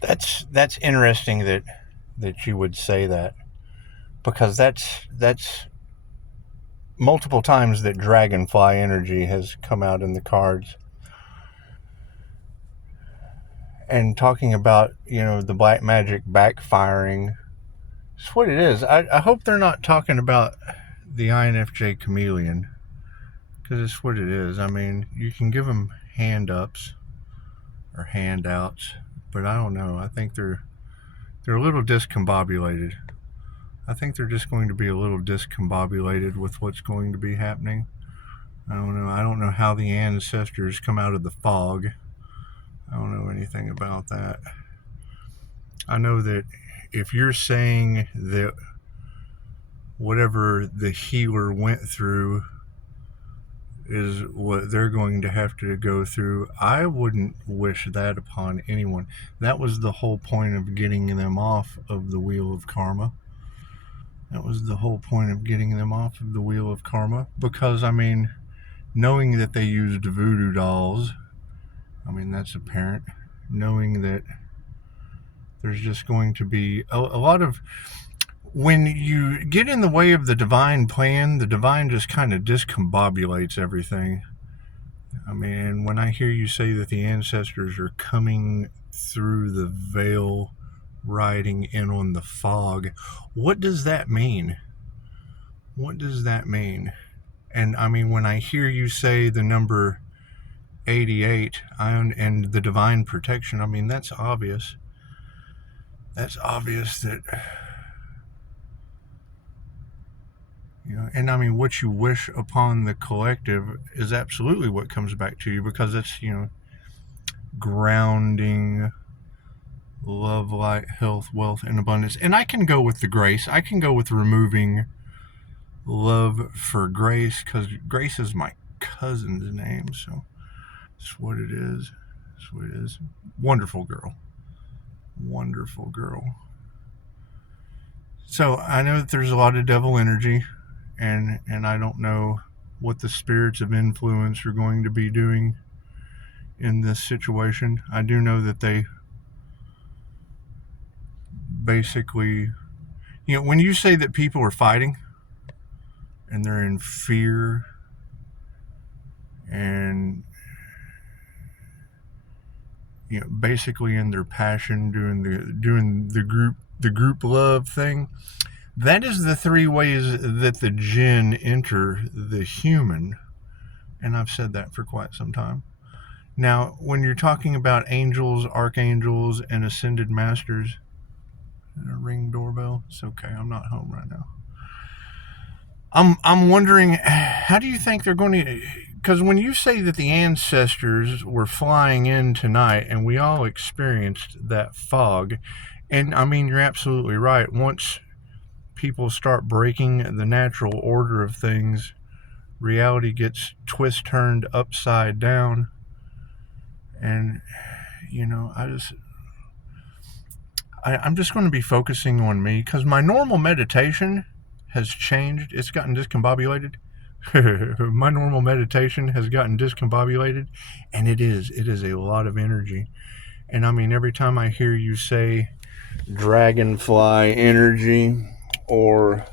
That's interesting that you would say that, because that's multiple times that dragonfly energy has come out in the cards. And talking about, the black magic backfiring, it's what it is. I hope they're not talking about the INFJ chameleon, because it's what it is. I mean, you can give them hand ups or handouts, but I don't know. I think they're a little discombobulated. I think they're just going to be a little discombobulated with what's going to be happening. I don't know. I don't know how the ancestors come out of the fog. I don't know anything about that. I know that if you're saying that whatever the healer went through is what they're going to have to go through, I wouldn't wish that upon anyone. That was the whole point of getting them off of the wheel of karma. That was the whole point of getting them off of the wheel of karma. Because, I mean, knowing that they used voodoo dolls, I mean, that's apparent. Knowing that there's just going to be a lot of... When you get in the way of the divine plan, the divine just kind of discombobulates everything. I mean, when I hear you say that the ancestors are coming through the veil, riding in on the fog, what does that mean? What does that mean? And I mean, when I hear you say the number 88 and the divine protection, I mean, that's obvious. That's obvious that... and I mean, what you wish upon the collective is absolutely what comes back to you, because it's, grounding, love, light, health, wealth, and abundance. And I can go with the grace. I can go with removing love for grace, because Grace is my cousin's name, so it's what it is. It's what it is. Wonderful girl. Wonderful girl. So I know that there's a lot of devil energy. And I don't know what the spirits of influence are going to be doing in this situation. I do know that they basically, when you say that people are fighting and they're in fear and, basically in their passion, doing the group love thing, that is the three ways that the jinn enter the human. And I've said that for quite some time. Now, when you're talking about angels, archangels, and ascended masters, a ring doorbell? It's okay, I'm not home right now. I'm wondering, how do you think they're going to... Because when you say that the ancestors were flying in tonight, and we all experienced that fog, and I mean, you're absolutely right. Once people start breaking the natural order of things, reality gets turned upside down. And I'm just going to be focusing on me, because my normal meditation has changed. It's gotten discombobulated. My normal meditation has gotten discombobulated, and it is a lot of energy. And I mean, every time I hear you say dragonfly energy, or,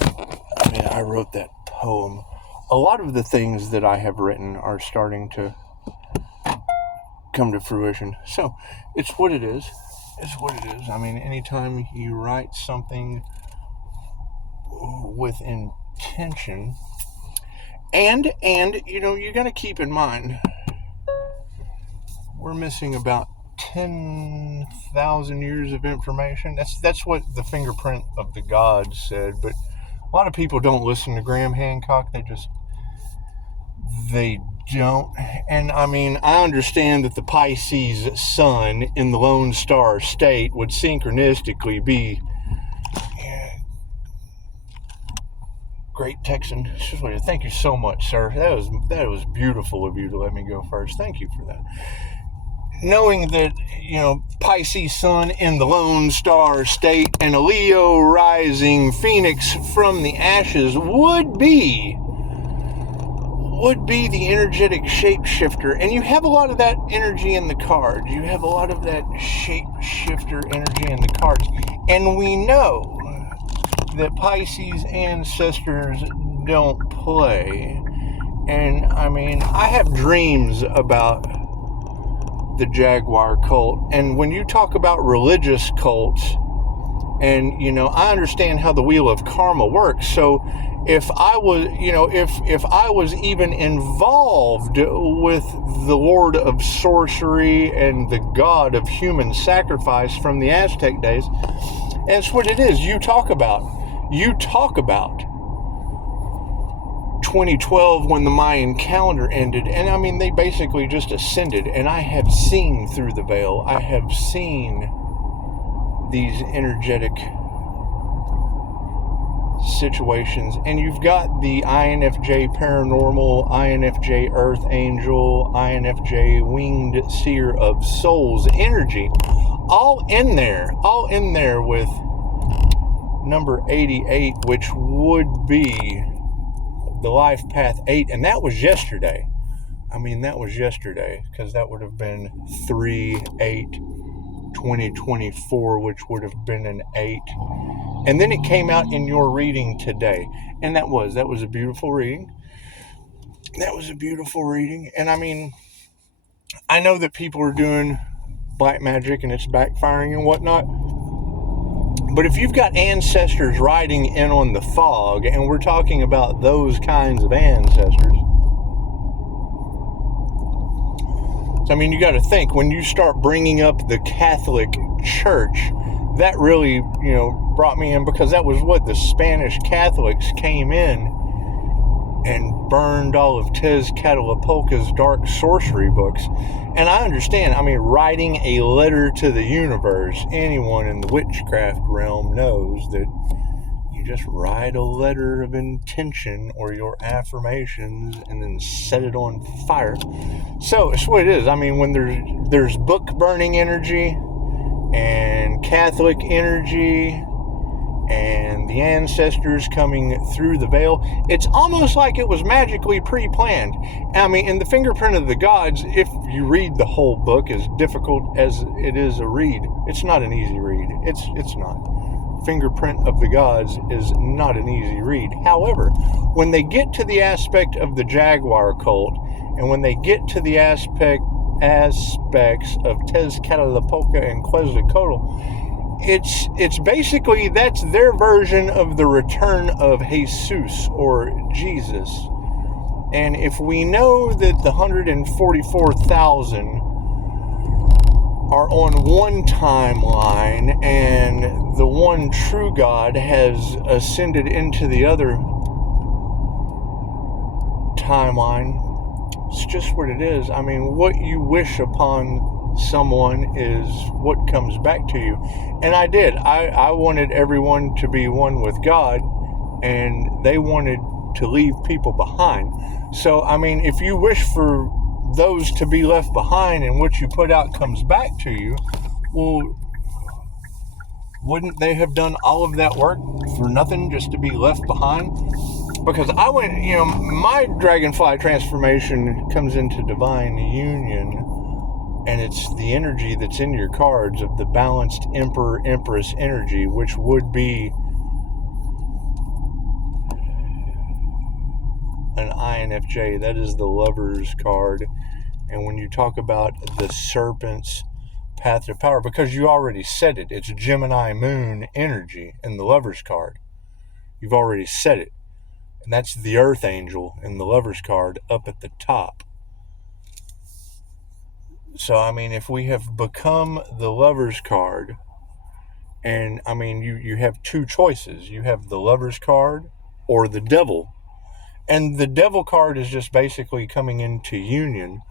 I mean, I wrote that poem. A lot of the things that I have written are starting to come to fruition. So, it's what it is. It's what it is. I mean, anytime you write something with intention, and you got to keep in mind, we're missing about 10,000 years of information. That's what the fingerprint of the gods said. But a lot of people don't listen to Graham Hancock. They don't. And I mean, I understand that the Pisces sun in the Lone Star State would synchronistically be Great Texan. Thank you so much, sir. That was beautiful of you to let me go first. Thank you for that. Knowing that, Pisces sun in the Lone Star State and a Leo rising phoenix from the ashes would be would be the energetic shapeshifter. And you have a lot of that energy in the cards. You have a lot of that shapeshifter energy in the cards. And we know that Pisces ancestors don't play. And I mean, I have dreams about the Jaguar cult. And when you talk about religious cults, and I understand how the wheel of karma works. So if I was, if I was even involved with the Lord of Sorcery and the God of human sacrifice from the Aztec days, and it's what it is. You talk about 2012 when the Mayan calendar ended, and I mean, they basically just ascended. And I have seen through the veil. I have seen these energetic situations, and you've got the INFJ paranormal, INFJ earth angel, INFJ winged seer of souls energy, all in there with number 88, which would be the life path 8, and that was yesterday. I mean, that was yesterday, because that would have been 3/8/2024, which would have been an 8. And then it came out in your reading today. And that was a beautiful reading. That was a beautiful reading. And I mean, I know that people are doing black magic and it's backfiring and whatnot. But if you've got ancestors riding in on the fog, and we're talking about those kinds of ancestors, I mean, you got to think, when you start bringing up the Catholic Church, that really, brought me in, because that was what the Spanish Catholics came in and burned all of Tezcatlipoca's dark sorcery books. And I understand, I mean, writing a letter to the universe, anyone in the witchcraft realm knows that you just write a letter of intention or your affirmations and then set it on fire. So it's what it is. I mean, when there's book burning energy and Catholic energy and the ancestors coming through the veil, it's almost like it was magically pre-planned. I mean, in the Fingerprint of the Gods, if you read the whole book, as difficult as it is a read, it's not an easy read. It's not. Fingerprint of the Gods is not an easy read. However, when they get to the aspect of the Jaguar cult, and when they get to the aspects of Tezcatlipoca and Quetzalcoatl, it's basically, that's their version of the return of Jesus or Jesus. And if we know that the 144,000 are on one timeline and the one true God has ascended into the other timeline, it's just what it is. I mean, what you wish upon someone is what comes back to you. And I did. I wanted everyone to be one with God, and they wanted to leave people behind. So, I mean, if you wish for those to be left behind and what you put out comes back to you, well, wouldn't they have done all of that work for nothing just to be left behind? Because I went, my dragonfly transformation comes into divine union, and it's the energy that's in your cards of the balanced Emperor, Empress energy, which would be an INFJ. That is the Lover's card. And when you talk about the Serpent's path to power, because you already said it, it's Gemini moon energy in the Lover's card. You've already said it. And that's the Earth Angel in the Lover's card up at the top. So, I mean, if we have become the Lover's card, and, I mean, you have two choices. You have the Lover's card or the Devil. And the Devil card is just basically coming into union.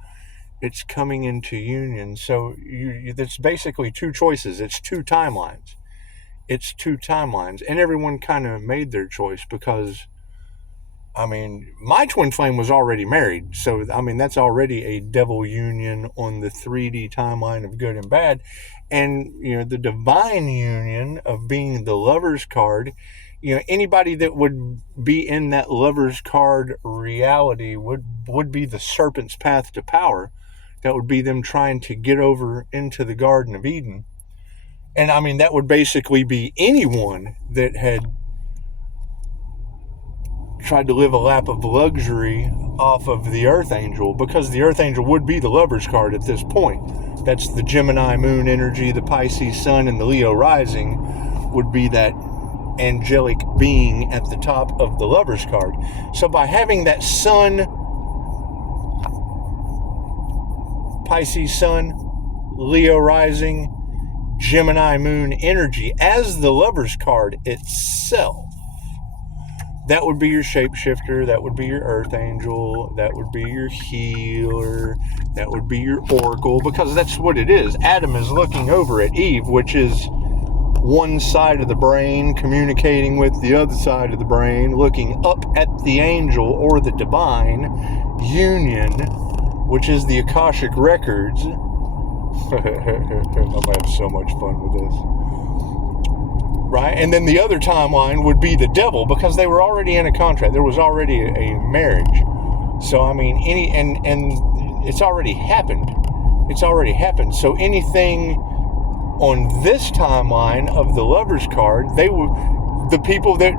It's coming into union. So, that's basically two choices. It's two timelines. It's two timelines. And everyone kind of made their choice because, I mean, my twin flame was already married. So, I mean, that's already a devil union on the 3D timeline of good and bad. And, the divine union of being the Lover's card anybody that would be in that lover's card reality would be the serpent's path to power. That would be them trying to get over into the Garden of Eden. And I mean, that would basically be anyone that had tried to live a lap of luxury off of the Earth Angel, because the Earth Angel would be the lover's card at this point. That's the Gemini moon energy, the Pisces sun, and the Leo rising would be that angelic being at the top of the lover's card. So by having that sun, Pisces sun, Leo rising, Gemini moon energy as the lover's card itself, that would be your shapeshifter, that would be your earth angel, that would be your healer, that would be your oracle, because that's what it is. Adam is looking over at Eve, which is one side of the brain communicating with the other side of the brain, looking up at the angel or the divine union, which is the Akashic Records. I'm going to have so much fun with this. Right? And then the other timeline would be the devil, because they were already in a contract. There was already a marriage. So, I mean, and it's already happened. It's already happened. So anything on this timeline of the lover's card, they were the people that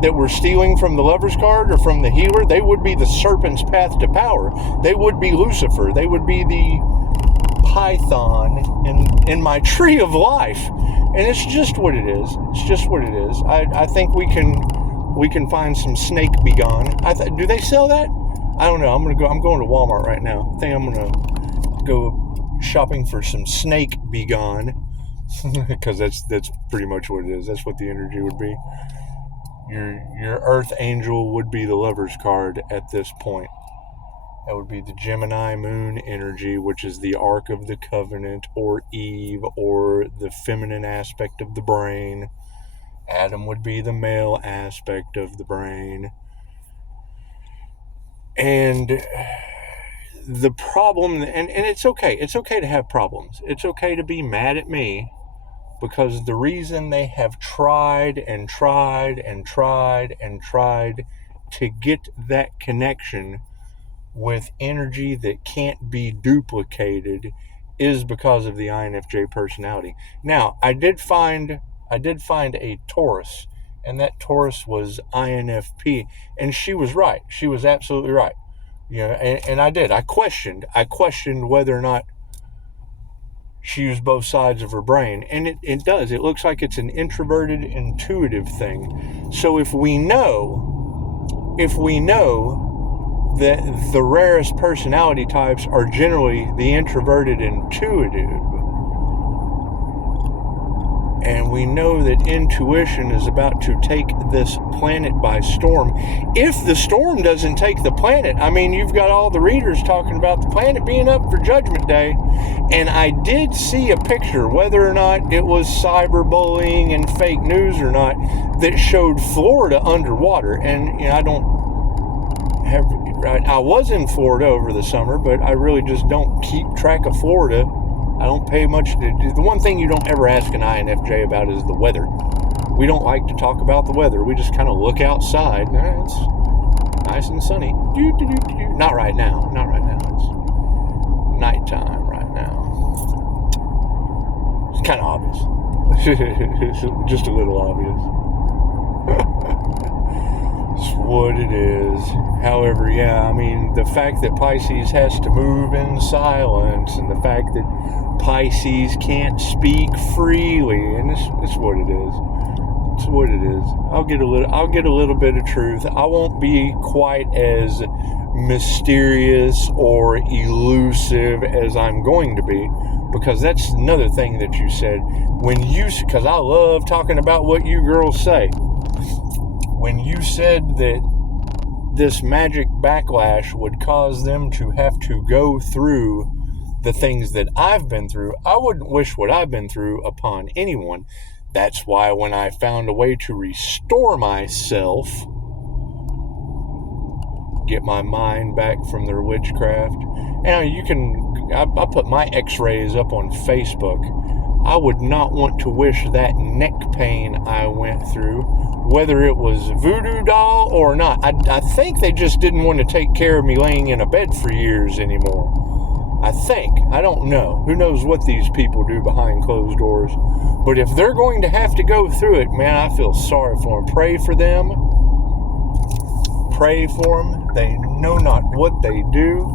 that were stealing from the lover's card or from the healer. They would be the serpent's path to power. They would be Lucifer. They would be the Python in my tree of life. And it's just what it is. It's just what it is. I think we can find some snake begone. Do they sell that? I don't know. I'm going to Walmart right now. I think I'm going to go shopping for some snake begone. Because that's pretty much what it is. That's what the energy would be. Your earth angel would be the lover's card at this point. That would be the Gemini moon energy, which is the Ark of the Covenant, or Eve, or the feminine aspect of the brain. Adam would be the male aspect of the brain. And the problem, and it's okay. It's okay to have problems. It's okay to be mad at me, because the reason they have tried and tried and tried and tried to get that connection with energy that can't be duplicated is because of the INFJ personality. Now, I did find a Taurus, and that Taurus was INFP, and she was right. She was absolutely right. And I questioned whether or not she used both sides of her brain, and it does. It looks like it's an introverted, intuitive thing. So if we know that the rarest personality types are generally the introverted, intuitive, and we know that intuition is about to take this planet by storm. If the storm doesn't take the planet, I mean, you've got all the readers talking about the planet being up for Judgment Day. And I did see a picture, whether or not it was cyberbullying and fake news or not, that showed Florida underwater. And I was in Florida over the summer, but I really just don't keep track of Florida. I don't pay much. The one thing you don't ever ask an INFJ about is the weather. We don't like to talk about the weather. We just kind of look outside. It's nice and sunny. Not right now. Not right now. It's nighttime right now. It's kind of obvious. Just a little obvious. It's what it is. However, yeah, I mean, the fact that Pisces has to move in silence, and the fact that Pisces can't speak freely, and it's what it is. It's what it is. I'll get a little bit of truth. I won't be quite as mysterious or elusive as I'm going to be, because that's another thing that you said. Because I love talking about what you girls say. When you said that this magic backlash would cause them to have to go through the things that I've been through, I wouldn't wish what I've been through upon anyone. That's why when I found a way to restore myself, get my mind back from their witchcraft, and I put my x-rays up on Facebook. I would not want to wish that neck pain I went through whether it was voodoo doll or not. I think they just didn't want to take care of me laying in a bed for years anymore. I think. I don't know. Who knows what these people do behind closed doors. But if they're going to have to go through it, man, I feel sorry for them. Pray for them. Pray for them. They know not what they do.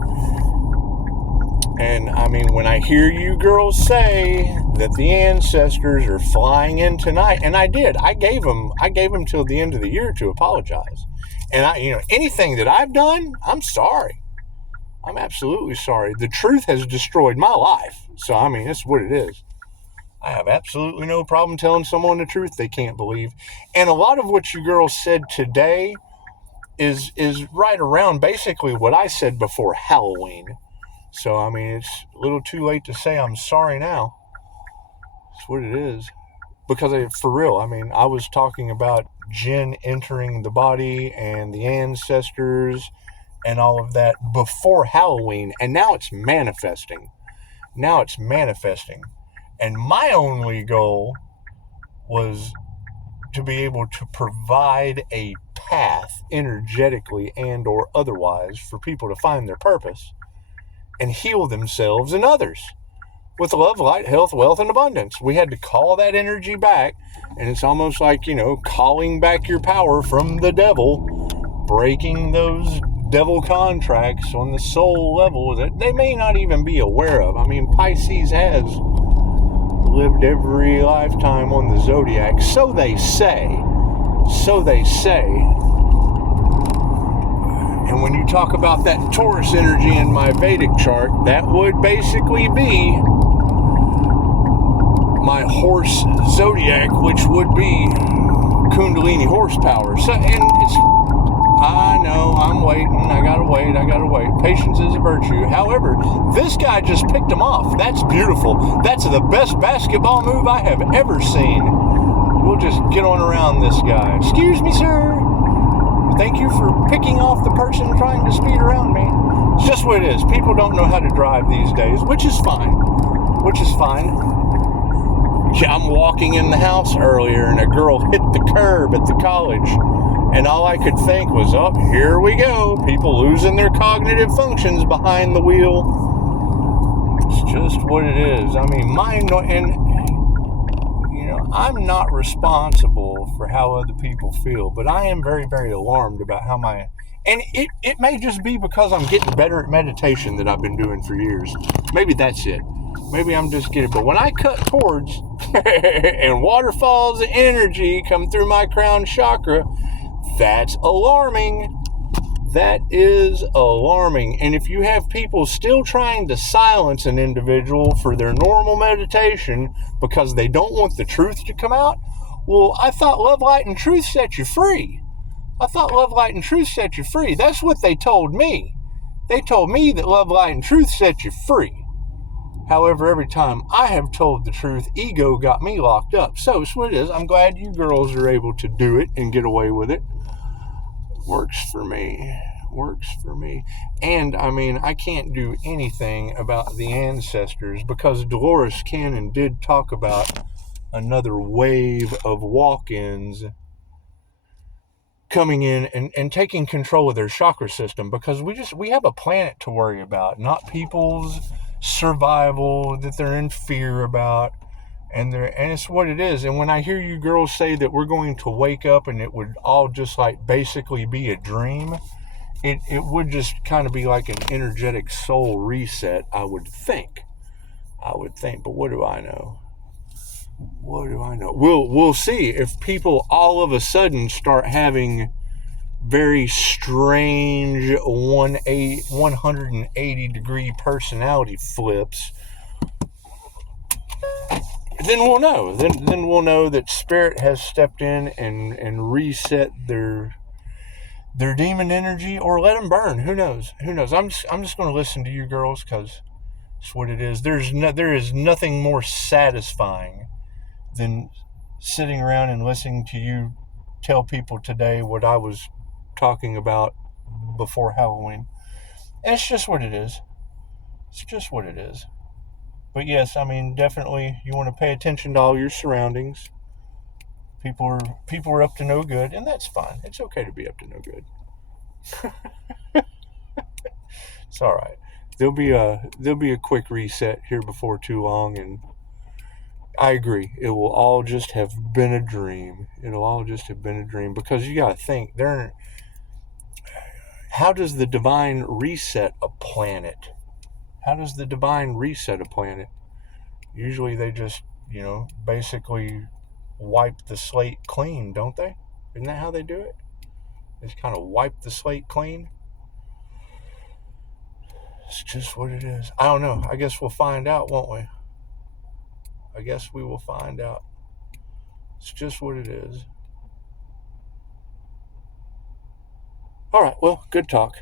And I mean, when I hear you girls say that the ancestors are flying in tonight, and I did, I gave them till the end of the year to apologize. And anything that I've done, I'm sorry. I'm absolutely sorry. The truth has destroyed my life. So, I mean, that's what it is. I have absolutely no problem telling someone the truth they can't believe. And a lot of what you girls said today is right around basically what I said before Halloween. So, I mean, it's a little too late to say I'm sorry now. That's what it is. Because for real, I mean, I was talking about jinn entering the body and the ancestors and all of that before Halloween, and now it's manifesting. And my only goal was to be able to provide a path, energetically and or otherwise, for people to find their purpose and heal themselves and others with love, light, health, wealth, and abundance. We had to call that energy back, and it's almost like, calling back your power from the devil, breaking those devil contracts on the soul level that they may not even be aware of. I mean, Pisces has lived every lifetime on the zodiac, so they say. And when you talk about that Taurus energy in my Vedic chart, that would basically be my horse zodiac, which would be Kundalini horsepower. So, and it's, I know, I'm waiting. I gotta wait. Patience is a virtue. However, this guy just picked him off. That's beautiful. That's the best basketball move I have ever seen. We'll just get on around this guy. Excuse me, sir. Thank you for picking off the person trying to speed around me. It's just what it is. People don't know how to drive these days, which is fine. Yeah, I'm walking in the house earlier and a girl hit the curb at the college. And all I could think was, oh, here we go. People losing their cognitive functions behind the wheel. It's just what it is. I mean, I'm not responsible for how other people feel, but I am very, very alarmed about how and it may just be because I'm getting better at meditation that I've been doing for years. Maybe that's it. Maybe I'm just getting, but when I cut cords and waterfalls of energy come through my crown chakra, that's alarming. That is alarming. And if you have people still trying to silence an individual for their normal meditation because they don't want the truth to come out, well, I thought love, light, and truth set you free. That's what they told me. They told me that love, light, and truth set you free. However, every time I have told the truth, ego got me locked up. So it's what it is. I'm glad you girls are able to do it and get away with it. Works for me. And I mean, I can't do anything about the ancestors because Dolores Cannon did talk about another wave of walk-ins coming in and taking control of their chakra system, because we have a planet to worry about, not people's survival that they're in fear about. And it's what it is. And when I hear you girls say that we're going to wake up and it would all just like basically be a dream, it would just kind of be like an energetic soul reset, I would think. But what do I know? We'll see if people all of a sudden start having very strange 180 degree personality flips. Then we'll know. Then we'll know that Spirit has stepped in and reset their demon energy, or let them burn. Who knows? I'm just going to listen to you girls because it's what it is. There is nothing more satisfying than sitting around and listening to you tell people today what I was talking about before Halloween. And it's just what it is. But yes, I mean, definitely you want to pay attention to all your surroundings. People are up to no good, and that's fine. It's okay to be up to no good. It's all right. There'll be a quick reset here before too long, and I agree. It will all just have been a dream. It'll all just have been a dream, because you got to think how does the divine reset a planet? How does the divine reset a planet? Usually they just, basically wipe the slate clean, don't they? Isn't that how they do it? They just kind of wipe the slate clean. It's just what it is. I don't know. I guess we'll find out, won't we? I guess we will find out. It's just what it is. All right. Well, good talk.